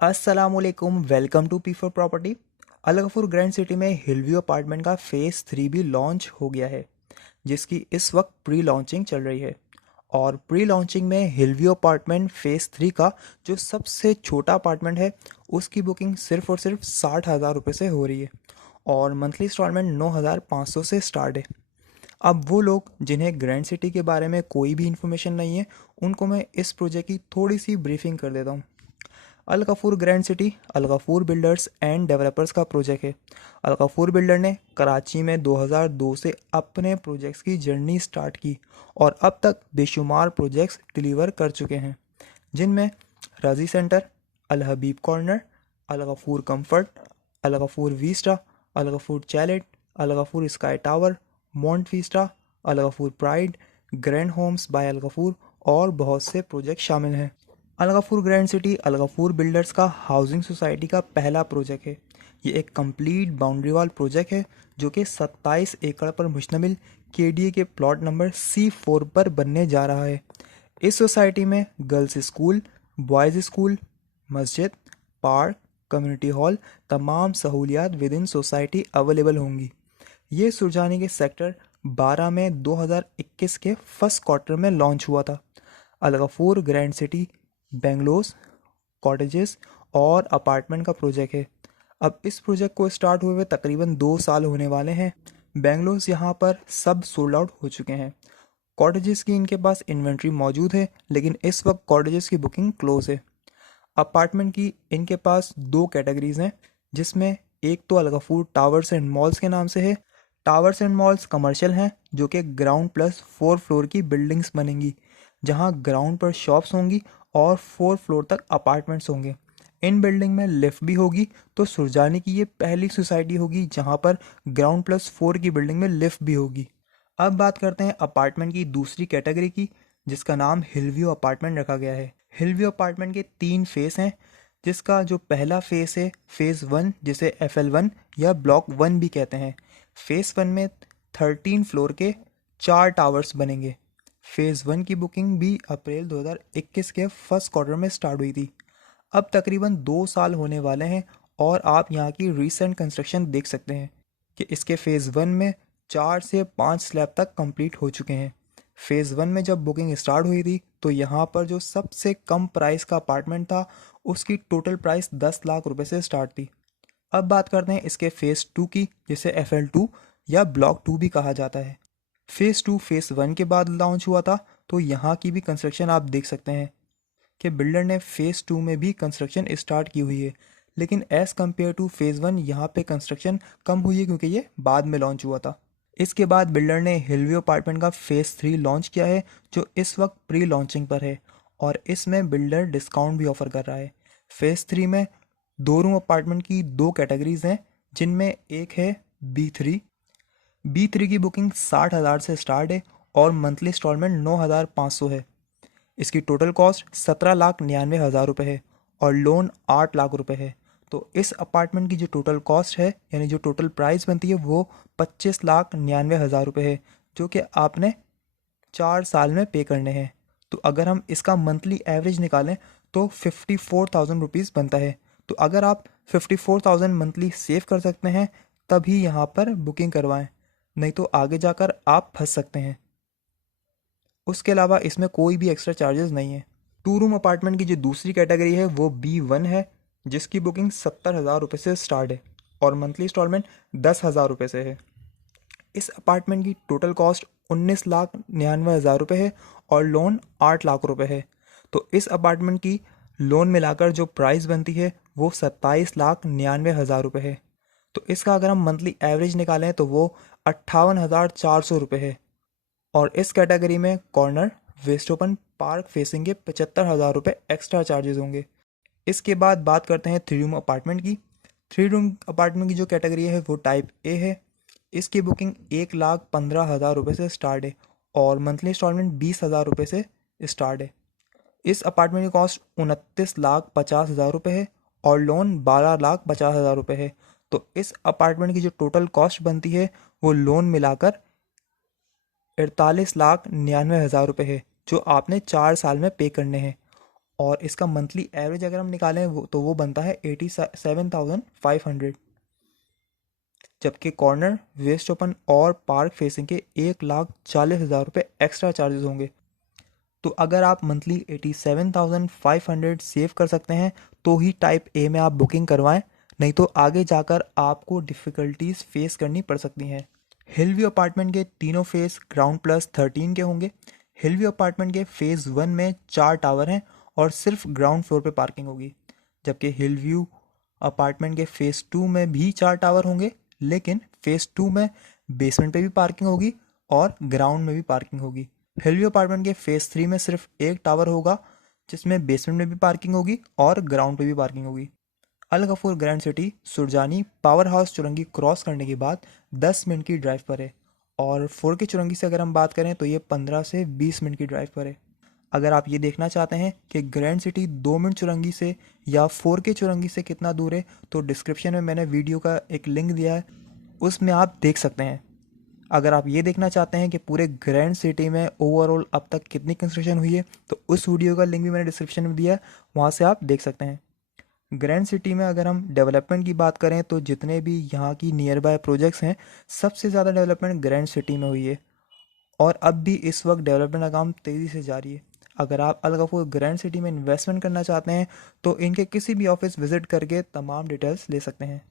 अस्सलामुअलैकुम, welcome to P for property. Al Ghafoor grand city में hillview apartment का फेज़ 3 भी लॉन्च हो गया है, जिसकी इस वक्त प्री लॉन्चिंग चल रही है। और प्री लॉन्चिंग में हिलव्यू अपार्टमेंट फेज़ 3 का जो सबसे छोटा अपार्टमेंट है, उसकी बुकिंग सिर्फ और सिर्फ 60,000 रुपये से हो रही है और मंथली इंस्टॉलमेंट 9,500 से स्टार्ट है। अब वो लोग जिन्हें ग्रैंड सिटी के बारे में कोई भी इन्फॉर्मेशन नहीं है, उनको मैं इस प्रोजेक्ट की थोड़ी सी ब्रीफिंग कर देता हूँ। Al Ghafoor grand city Al Ghafoor builders and developers का प्रोजेक्ट है। अल गफूर बिल्डर ने कराची में 2002 से अपने प्रोजेक्ट्स की जर्नी स्टार्ट की और अब तक बेशुमार प्रोजेक्ट्स डिलीवर कर चुके हैं, जिनमें Razi centre, Al Habib corner, Al Ghafoor comfort, Al Ghafoor vista, Al Ghafoor chalet, Al Ghafoor sky tower, mont vista, Al Ghafoor pride, grand homes by Al Ghafoor और बहुत से प्रोजेक्ट शामिल हैं। Al Ghafoor grand city Al Ghafoor builders का हाउसिंग सोसाइटी का पहला प्रोजेक्ट है। ये एक कंप्लीट बाउंड्री वाल प्रोजेक्ट है जो कि 27 एकड़ पर मुश्तमिल केडीए के प्लॉट नंबर C4 पर बनने जा रहा है। इस सोसाइटी में गर्ल्स स्कूल, बॉयज़ स्कूल, मस्जिद, पार्क, कम्युनिटी हॉल, तमाम सहूलियात विद इन सोसाइटी अवेलेबल होंगी। ये सुरजानी के सेक्टर 12 में 2021 के फर्स्ट क्वार्टर में लॉन्च हुआ था। अल गफूर ग्रैंड सिटी बेंगलोस, कॉटेजेस और अपार्टमेंट का प्रोजेक्ट है। अब इस प्रोजेक्ट को स्टार्ट हुए हुए तकरीबन 2 साल होने वाले हैं। बेंगलोस यहाँ पर सब सोल्ड आउट हो चुके हैं। कॉटेजेस की इनके पास इन्वेंट्री मौजूद है, लेकिन इस वक्त कॉटेजेस की बुकिंग क्लोज है। अपार्टमेंट की इनके पास दो कैटेगरीज हैं, जिसमें एक तो अल गफूर टावर्स एंड मॉल्स के नाम से है। टावर्स एंड मॉल्स कमर्शियल हैं, जो कि ग्राउंड प्लस 4 फ्लोर की बिल्डिंग्स बनेंगी, जहां ग्राउंड पर शॉप्स होंगी और 4 फ्लोर तक अपार्टमेंट्स होंगे। इन बिल्डिंग में लिफ्ट भी होगी, तो सुरजानी की ये पहली सोसाइटी होगी जहां पर ग्राउंड +4 की बिल्डिंग में लिफ्ट भी होगी। अब बात करते हैं अपार्टमेंट की दूसरी कैटेगरी की, जिसका नाम हिलव्यू अपार्टमेंट रखा गया है। हिलव्यू अपार्टमेंट के 3 फेस हैं, जिसका जो पहला फेस है फेज़ 1, जिसे FL1 या ब्लॉक 1 भी कहते हैं। फेज़ 1 में 13 फ्लोर के 4 टावर्स बनेंगे। फेज़ 1 की बुकिंग भी अप्रैल 2021 के फर्स्ट क्वार्टर में स्टार्ट हुई थी। अब तकरीबन 2 साल होने वाले हैं और आप यहाँ की रीसेंट कंस्ट्रक्शन देख सकते हैं कि इसके फेज़ 1 में 4 से 5 स्लैब तक कंप्लीट हो चुके हैं। फेज़ 1 में जब बुकिंग स्टार्ट हुई थी, तो यहाँ पर जो सबसे कम प्राइस का अपार्टमेंट था, उसकी टोटल प्राइस 10 लाख रुपए से स्टार्ट थी। अब बात करते हैं इसके फेज़ 2 की, जिसे FL2 या ब्लॉक 2 भी कहा जाता है। फेज़ 2 फेज़ 1 के बाद लॉन्च हुआ था, तो यहाँ की भी कंस्ट्रक्शन आप देख सकते हैं कि बिल्डर ने फेज़ 2 में भी कंस्ट्रक्शन स्टार्ट की हुई है। लेकिन एज़ कम्पेयर टू फेज़ 1 यहाँ पे कंस्ट्रक्शन कम हुई है, क्योंकि ये बाद में लॉन्च हुआ था। इसके बाद बिल्डर ने हिलव्यू अपार्टमेंट का फेज़ 3 लॉन्च किया है, जो इस वक्त प्री लॉन्चिंग पर है और इसमें बिल्डर डिस्काउंट भी ऑफर कर रहा है। फेज़ 3 में 2 रूम अपार्टमेंट की 2 कैटेगरीज हैं, जिनमें एक है B3। B3 की बुकिंग 60,000 से स्टार्ट है और मंथली इंस्टॉलमेंट 9,500 है। इसकी टोटल कॉस्ट 17,99,000 रुपये है और लोन 8 लाख रुपए है। तो इस अपार्टमेंट की जो टोटल कॉस्ट है, यानी जो टोटल प्राइस बनती है, वो 25,99,000 रुपये है, जो कि आपने 4 साल में पे करने हैं। तो अगर हम इसका मंथली एवरेज निकालें तो 54,000 रुपीज़ बनता है। तो अगर आप 54,000 मंथली सेव कर सकते हैं, तभी यहाँ पर बुकिंग करवाएं, नहीं तो आगे जाकर आप फंस सकते हैं। उसके अलावा इसमें कोई भी एक्स्ट्रा चार्जेस नहीं है। 2 रूम अपार्टमेंट की जो दूसरी कैटेगरी है वो B1 है, जिसकी बुकिंग 70,000 रुपये से स्टार्ट है और मंथली इंस्टॉलमेंट 10,000 रुपये से है। इस अपार्टमेंट की टोटल कॉस्ट 19,99,000 रुपये है और लोन 8 लाख रुपए है। तो इस अपार्टमेंट की लोन मिलाकर जो प्राइस बनती है, वो 27,99,000 रुपये है। तो इसका अगर हम मंथली एवरेज निकालें तो वो 58,400 रुपये है। और इस कैटेगरी में corner, waste open, park facing के 75,000 रुपये एक्स्ट्रा चार्जेस होंगे। इसके बाद बात करते हैं 3 रूम अपार्टमेंट की। 3 रूम अपार्टमेंट की जो कैटेगरी है वो टाइप ए है। इसकी बुकिंग 1,15,000 रुपये से स्टार्ट है और मंथली इंस्टॉलमेंट 20,000 रुपये से स्टार्ट है। इस अपार्टमेंट की कॉस्ट 29,50,000 रुपये है और लोन 12,50,000 रुपये है। तो इस अपार्टमेंट की जो टोटल कॉस्ट बनती है, वो लोन मिलाकर 48,99,000 रुपये है, जो आपने 4 साल में पे करने हैं। और इसका मंथली एवरेज अगर हम निकालें तो वो बनता है 87,500। जबकि कॉर्नर, वेस्ट ओपन और पार्क फेसिंग के 1,40,000 रुपये एक्स्ट्रा चार्जेस होंगे। तो अगर आप मंथली 87,500 सेव कर सकते हैं तो ही टाइप ए में आप बुकिंग करवाएं, नहीं तो आगे जाकर आपको डिफ़िकल्टीज फेस करनी पड़ सकती हैं। हिलव्यू अपार्टमेंट के तीनों फेज़ ग्राउंड+13 के होंगे। हिलव्यू अपार्टमेंट के फेज़ 1 में 4 टावर हैं और सिर्फ ग्राउंड फ्लोर पे पार्किंग होगी। जबकि हिलव्यू अपार्टमेंट के फेज़ 2 में भी 4 टावर होंगे, लेकिन फेज़ 2 में बेसमेंट पे भी पार्किंग होगी और ग्राउंड में भी पार्किंग होगी। हिलव्यू अपार्टमेंट के फेज़ 3 में सिर्फ एक टावर होगा, जिसमें बेसमेंट में भी पार्किंग होगी और ग्राउंड पे भी पार्किंग होगी। Al Ghafoor grand city Surjani power house Chowrangi cross करने के बाद 10 मिनट की ड्राइव पर है, और 4 के चुरंगी से अगर हम बात करें तो ये 15 से 20 मिनट की ड्राइव पर है। अगर आप ये देखना चाहते हैं कि ग्रैंड सिटी 2 मिनट चुरंगी से या 4 के चुरंगी से कितना दूर है, तो डिस्क्रिप्शन में मैंने वीडियो का एक लिंक दिया है, उसमें आप देख सकते हैं। अगर आप ये देखना चाहते हैं कि पूरे ग्रैंड सिटी में ओवरऑल अब तक कितनी कंस्ट्रक्शन हुई है, तो उस वीडियो का लिंक भी मैंने डिस्क्रिप्शन में दिया है, वहाँ से आप देख सकते हैं। ग्रैंड सिटी में अगर हम डेवलपमेंट की बात करें तो जितने भी यहाँ की नियर बाय प्रोजेक्ट्स हैं, सबसे ज़्यादा डेवलपमेंट ग्रैंड सिटी में हुई है और अब भी इस वक्त डेवलपमेंट का काम तेज़ी से जारी है। अगर आप अल गफूर ग्रैंड सिटी में इन्वेस्टमेंट करना चाहते हैं तो इनके किसी भी ऑफिस विजिट करके तमाम डिटेल्स ले सकते हैं।